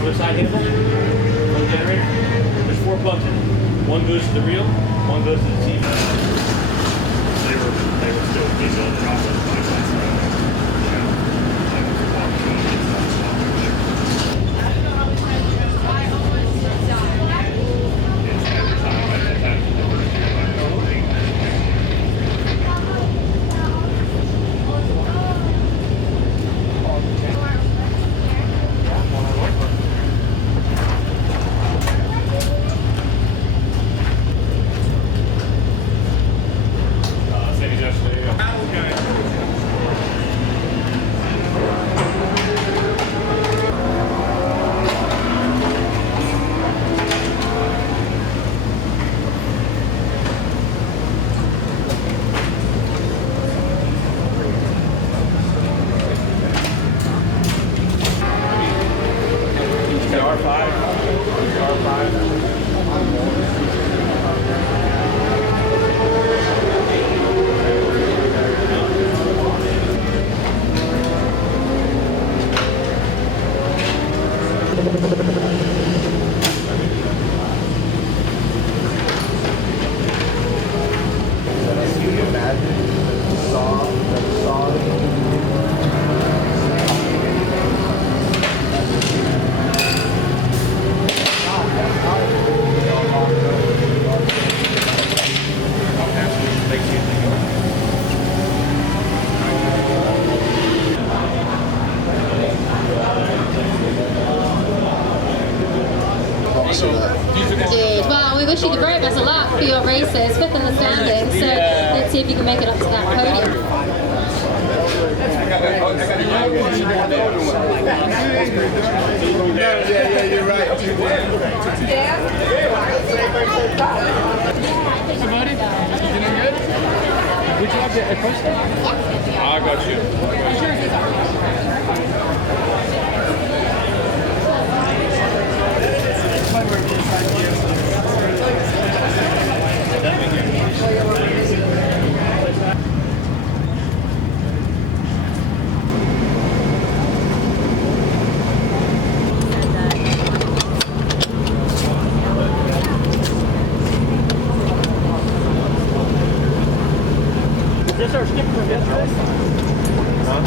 over the side handle on the generator. There's 4 plugs in it. One goes to the reel, one goes to the TV. They were still diesel and process pipelines. Well, we wish you the very best of luck for your races, 5th in the standings, so let's see if you can make it up to that podium. Yeah, you're right. Hey, buddy. You doing good? Would you like a poster? I got you. Is this our skip from yesterday? Huh?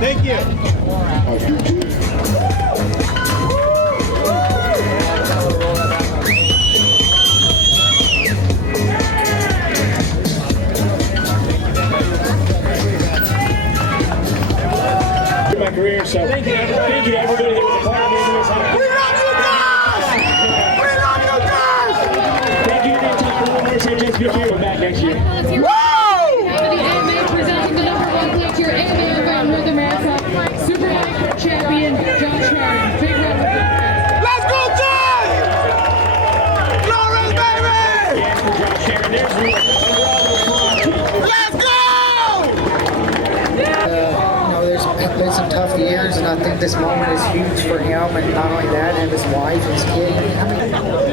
Thank you. My career, so thank you everybody that was a part of making this happen. We love you guys! We love you guys! Thank you again, Top Performers, and just be here. We're back next year. For the AMA, presenting the #1 pick, your AMA around North America, Super Light Champion, John Sharon. Big round of applause. Let's go, John! Flores, baby! Yeah, for John Sharon, there's one. Let's go! I think this moment is huge for him, and not only that, and his wife, his kid. I mean,